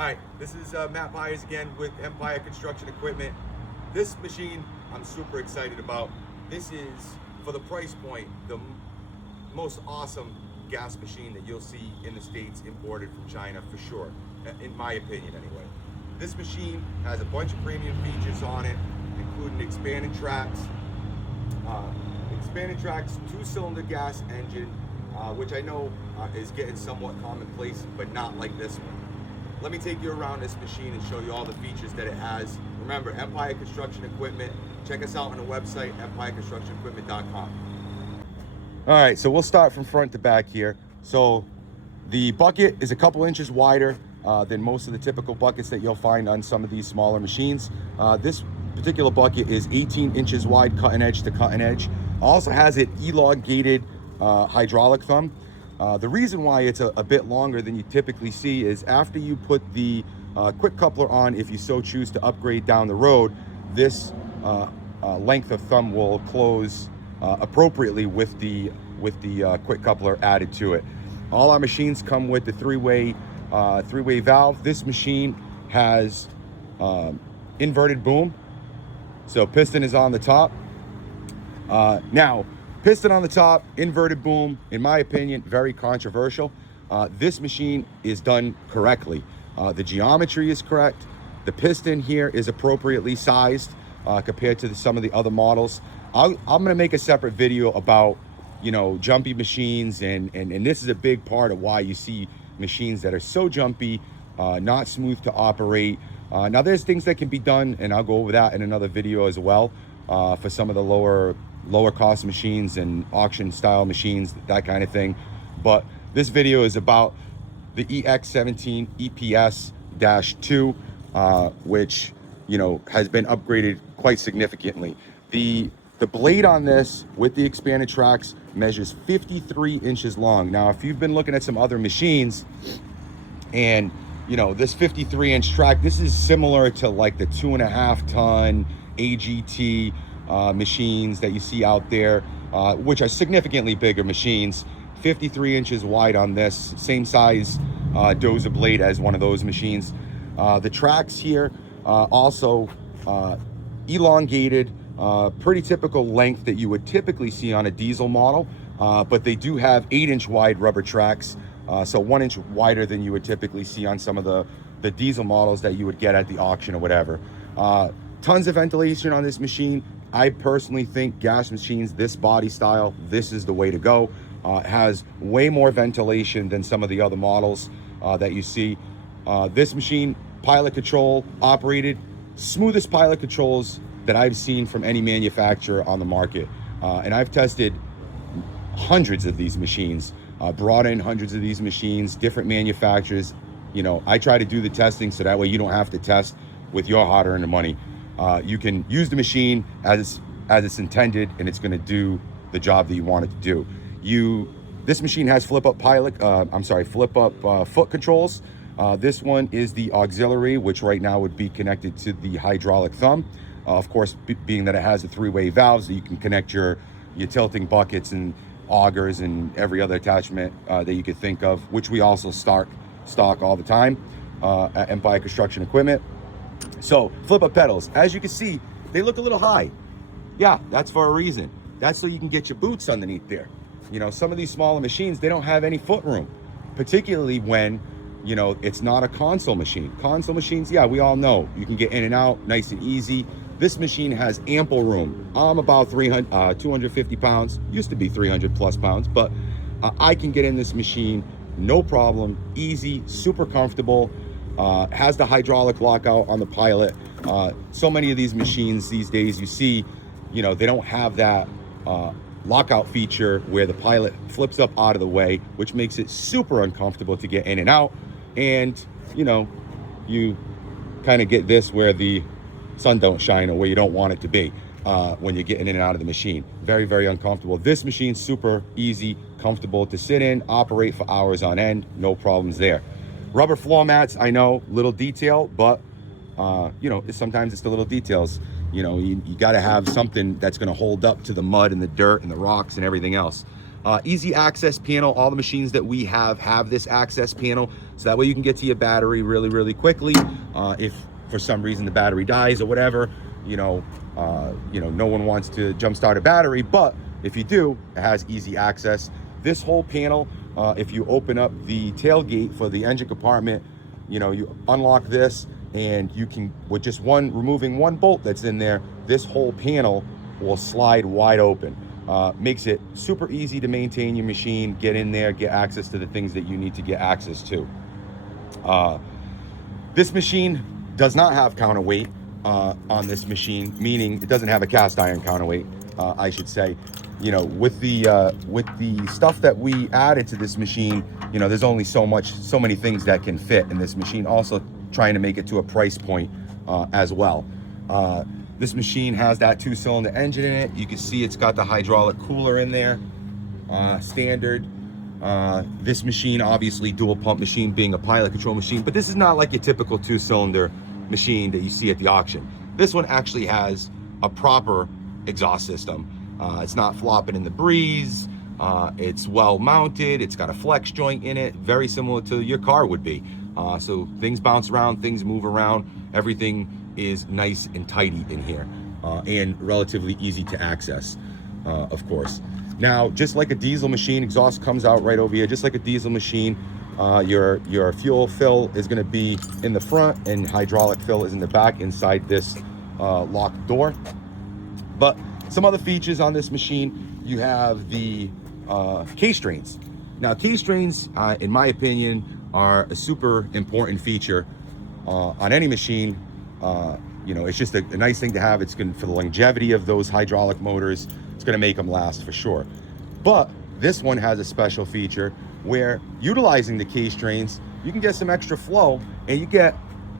Hi, this is Matt Myers again with Empire Construction Equipment. This machine I'm super excited about. This is, for the price point, the most awesome gas machine that you'll see in the States imported from China for sure, in my opinion anyway. This machine has a bunch of premium features on it, including expanded tracks, two-cylinder gas engine, which I know is getting somewhat commonplace, but not like this one. Let me take you around this machine and show you all the features that it has. Remember, Empire Construction Equipment. Check us out on the website, empireconstructionequipment.com. All right, so we'll start from front to back here. So the bucket is a couple inches wider than most of the typical buckets that you'll find on some of these smaller machines. This particular bucket is 18 inches wide, cutting edge to cutting edge. Also has an elongated hydraulic thumb. The reason why it's a bit longer than you typically see is after you put the quick coupler on, if you so choose to upgrade down the road, this length of thumb will close appropriately with the quick coupler added to it. All our machines come with the three-way valve. This machine has inverted boom, so piston is on the top. Now, piston on the top, inverted boom, in my opinion, very controversial. This machine is done correctly. The geometry is correct. The piston here is appropriately sized compared to some of the other models. I'm gonna make a separate video about, you know, jumpy machines, and this is a big part of why you see machines that are so jumpy, not smooth to operate. Now there's things that can be done, and I'll go over that in another video as well, for some of the lower cost machines and auction style machines, that kind of thing. But this video is about the EX17EPS-2, which, you know, has been upgraded quite significantly. The blade on this with the expanded tracks measures 53 inches long. Now, if you've been looking at some other machines and, you know, this 53-inch track, this is similar to like the 2.5 ton AGT machines that you see out there, which are significantly bigger machines. 53 inches wide on this, same size dozer blade as one of those machines. The tracks here also elongated, pretty typical length that you would typically see on a diesel model, but they do have 8-inch wide rubber tracks, so 1 inch wider than you would typically see on some of the diesel models that you would get at the auction or whatever. Tons of ventilation on this machine. I personally think gas machines, this body style, this is the way to go. It has way more ventilation than some of the other models that you see. This machine, pilot control operated, smoothest pilot controls that I've seen from any manufacturer on the market. And I've tested hundreds of these machines, brought in hundreds of these machines, different manufacturers. You know, I try to do the testing so that way you don't have to test with your hard-earned money. You can use the machine as it's intended, and it's going to do the job that you want it to do. This machine has flip-up foot controls. This one is the auxiliary, which right now would be connected to the hydraulic thumb. Of course, being that it has the three-way valves, so you can connect your tilting buckets and augers and every other attachment that you could think of, which we also stock all the time at Empire Construction Equipment. So flip-up pedals, as you can see, they look a little high. Yeah, that's for a reason. That's so you can get your boots underneath there. You know, some of these smaller machines, they don't have any foot room, particularly when, you know, it's not a console machine. Console machines, yeah, we all know you can get in and out nice and easy. This machine has ample room. I'm about 250 pounds, used to be 300 plus pounds, but I can get in this machine, no problem, easy, super comfortable. Has the hydraulic lockout on the pilot. So many of these machines these days, you see, you know, they don't have that lockout feature where the pilot flips up out of the way, which makes it super uncomfortable to get in and out. And, you know, you kind of get this where the sun don't shine or where you don't want it to be when you're getting in and out of the machine. Very, very uncomfortable. This machine's super easy, comfortable to sit in, operate for hours on end, no problems there. Rubber floor mats, I know, little detail, but you know, sometimes it's the little details. You know, you got to have something that's going to hold up to the mud and the dirt and the rocks and everything else. Easy access panel. All the machines that we have this access panel, so that way you can get to your battery really quickly. If for some reason the battery dies or whatever, no one wants to jump start a battery, but if you do, it has easy access. This whole panel, if you open up the tailgate for the engine compartment, you unlock this, and you can, with just removing one bolt that's in there, this whole panel will slide wide open. Makes it super easy to maintain your machine, get in there, get access to the things that you need to get access to. This machine does not have counterweight on this machine, meaning it doesn't have a cast iron counterweight, I should say. With the stuff that we added to this machine, there's only so many things that can fit in this machine. Also trying to make it to a price point as well. This machine has that 2-cylinder engine in it. You can see it's got the hydraulic cooler in there, standard. This machine, obviously dual pump machine, being a pilot control machine, but this is not like your typical 2-cylinder machine that you see at the auction. This one actually has a proper exhaust system. It's not flopping in the breeze. It's well mounted. It's got a flex joint in it, very similar to your car would be. So things bounce around, things move around. Everything is nice and tidy in here, and relatively easy to access, of course. Now, just like a diesel machine, exhaust comes out right over here. Just like a diesel machine, your fuel fill is going to be in the front, and hydraulic fill is in the back inside this locked door. But some other features on this machine, you have the K-strains. Now, K-strains, in my opinion, are a super important feature on any machine. It's just a nice thing to have. It's good for the longevity of those hydraulic motors. It's going to make them last for sure. But this one has a special feature where, utilizing the K-strains, you can get some extra flow, and you get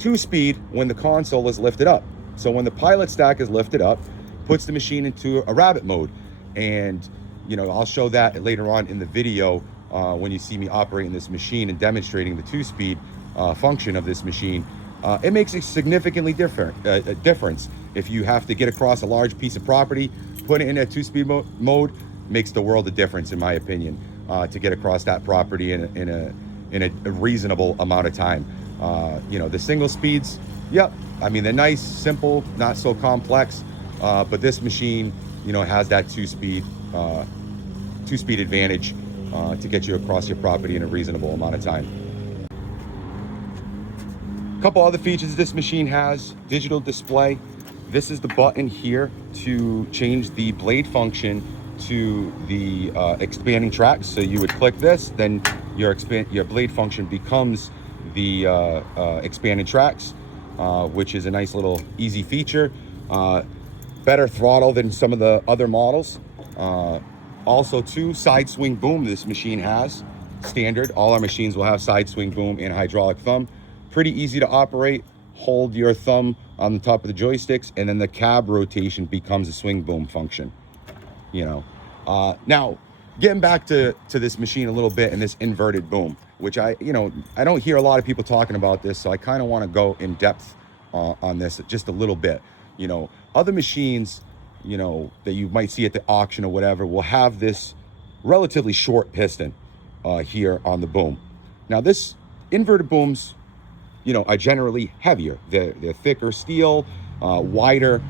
2-speed when the console is lifted up. So when the pilot stack is lifted up, puts the machine into a rabbit mode. And I'll show that later on in the video when you see me operating this machine and demonstrating the 2-speed function of this machine. It makes a significantly difference. If you have to get across a large piece of property, put it in a 2-speed mode, makes the world of difference, in my opinion, to get across that property in a reasonable amount of time. The single speeds, yep, I mean, they're nice, simple, not so complex, but this machine, has that 2-speed advantage to get you across your property in a reasonable amount of time. A couple other features this machine has: digital display. This is the button here to change the blade function to the expanding tracks. So you would click this, then your blade function becomes the expanding tracks, which is a nice little easy feature. Better throttle than some of the other models. Also, too, side swing boom this machine has. Standard, all our machines will have side swing boom and hydraulic thumb. Pretty easy to operate. Hold your thumb on the top of the joysticks, and then the cab rotation becomes a swing boom function. Now, getting back to this machine a little bit, and this inverted boom, which I don't hear a lot of people talking about this, so I kind of want to go in depth on this just a little bit. Other machines, that you might see at the auction or whatever, will have this relatively short piston here on the boom. Now, this inverted booms, are generally heavier. They're thicker steel, wider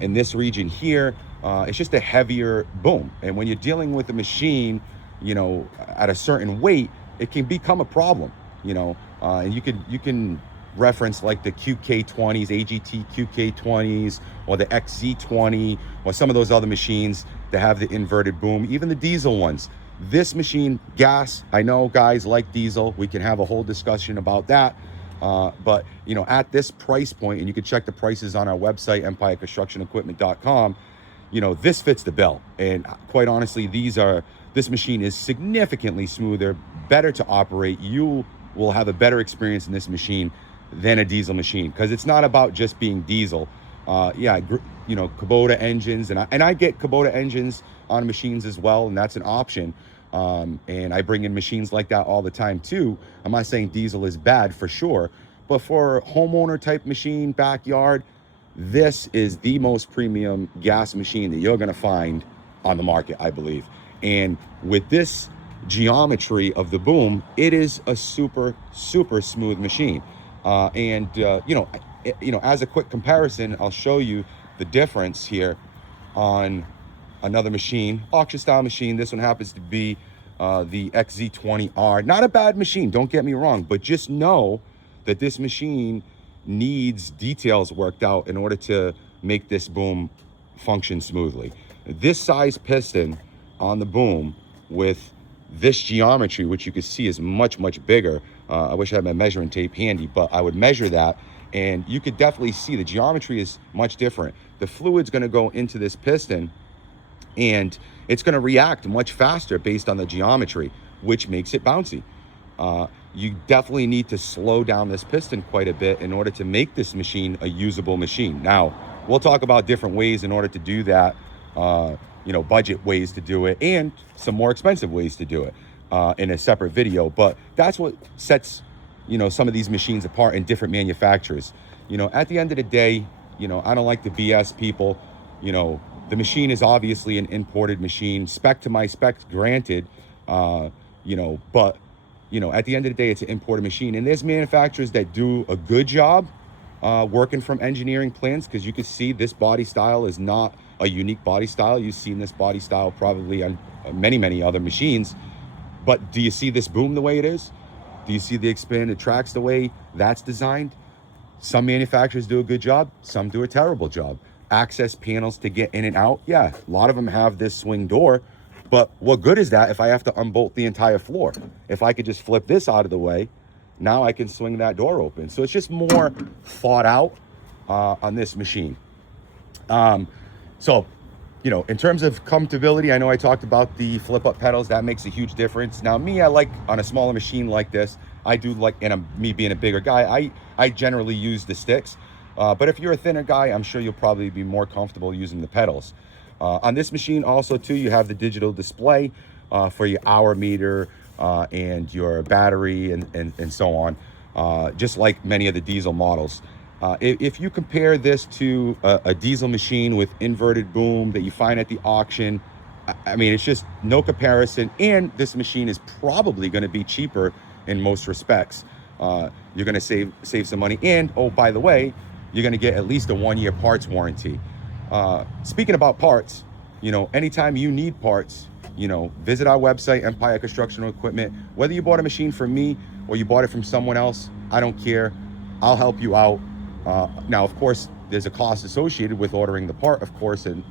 in this region here. It's just a heavier boom. And when you're dealing with a machine, at a certain weight, it can become a problem, and you can reference like the QK20s, AGT QK20s, or the XZ20, or some of those other machines that have the inverted boom, even the diesel ones. This machine, gas, I know guys like diesel. We can have a whole discussion about that. But at this price point, and you can check the prices on our website, empireconstructionequipment.com, this fits the bill. And quite honestly, this machine is significantly smoother, better to operate. You will have a better experience in this machine than a diesel machine, because it's not about just being diesel. Kubota engines, and I get Kubota engines on machines as well, and that's an option. And I bring in machines like that all the time too. I'm not saying diesel is bad, for sure, but for a homeowner type machine, backyard, this is the most premium gas machine that you're going to find on the market, I believe. And with this geometry of the boom, it is a super smooth machine. As a quick comparison, I'll show you the difference here on another machine, auction style machine. This one happens to be the XZ20R. Not a bad machine, don't get me wrong, but just know that this machine needs details worked out in order to make this boom function smoothly. This size piston on the boom with this geometry, which you can see is much bigger. I wish I had my measuring tape handy, but I would measure that, and you could definitely see the geometry is much different. The fluid's going to go into this piston, and it's going to react much faster based on the geometry, which makes it bouncy. You definitely need to slow down this piston quite a bit in order to make this machine a usable machine. Now, we'll talk about different ways in order to do that, budget ways to do it, and some more expensive ways to do it in a separate video. But that's what sets, some of these machines apart in different manufacturers. At the end of the day, I don't like to BS people. The machine is obviously an imported machine, spec to my specs, granted, but at the end of the day, it's an imported machine. And there's manufacturers that do a good job working from engineering plans, because you can see this body style is not a unique body style. You've seen this body style probably on many other machines. But do you see this boom the way it is? Do you see the expanded tracks the way that's designed? Some manufacturers do a good job, some do a terrible job. Access panels to get in and out, yeah, a lot of them have this swing door, but what good is that if I have to unbolt the entire floor? If I could just flip this out of the way, now I can swing that door open. So it's just more thought out on this machine. In terms of comfortability, I know I talked about the flip up pedals. That makes a huge difference. Now, me, I like on a smaller machine like this, I do like, and me being a bigger guy, I generally use the sticks. But if you're a thinner guy, I'm sure you'll probably be more comfortable using the pedals. On this machine also too, you have the digital display for your hour meter and your battery and so on, just like many of the diesel models. If you compare this to a diesel machine with inverted boom that you find at the auction, I mean, it's just no comparison. And this machine is probably going to be cheaper in most respects. You're going to save some money. And, oh, by the way, you're going to get at least a 1-year parts warranty. Speaking about parts, anytime you need parts, visit our website, Empire Construction Equipment. Whether you bought a machine from me or you bought it from someone else, I don't care. I'll help you out. Now, of course, there's a cost associated with ordering the part, of course, and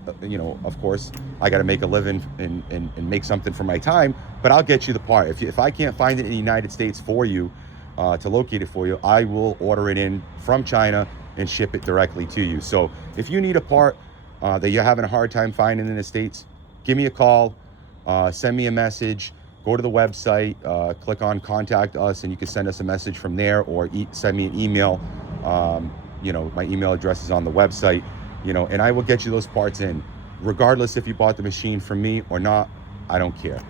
of course, I got to make a living and make something for my time. But I'll get you the part. If I can't find it in the United States for you, to locate it for you, I will order it in from China and ship it directly to you. So if you need a part that you're having a hard time finding in the States, give me a call, send me a message, go to the website, click on contact us, and you can send us a message from there, or send me an email. My email address is on the website, and I will get you those parts in, regardless if you bought the machine from me or not. I don't care.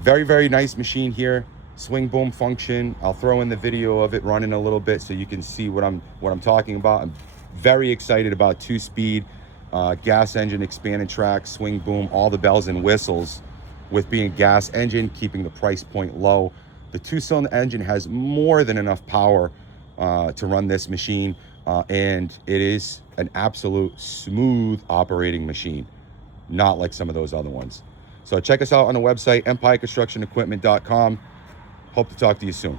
Very nice machine here. Swing boom function. I'll throw in the video of it running a little bit so you can see what I'm talking about. I'm very excited about 2-speed gas engine, expanded track, swing boom, all the bells and whistles. With being gas engine, keeping the price point low. The 2-cylinder engine has more than enough power to run this machine, and it is an absolute smooth operating machine, not like some of those other ones. So check us out on the website, empireconstructionequipment.com. Hope to talk to you soon.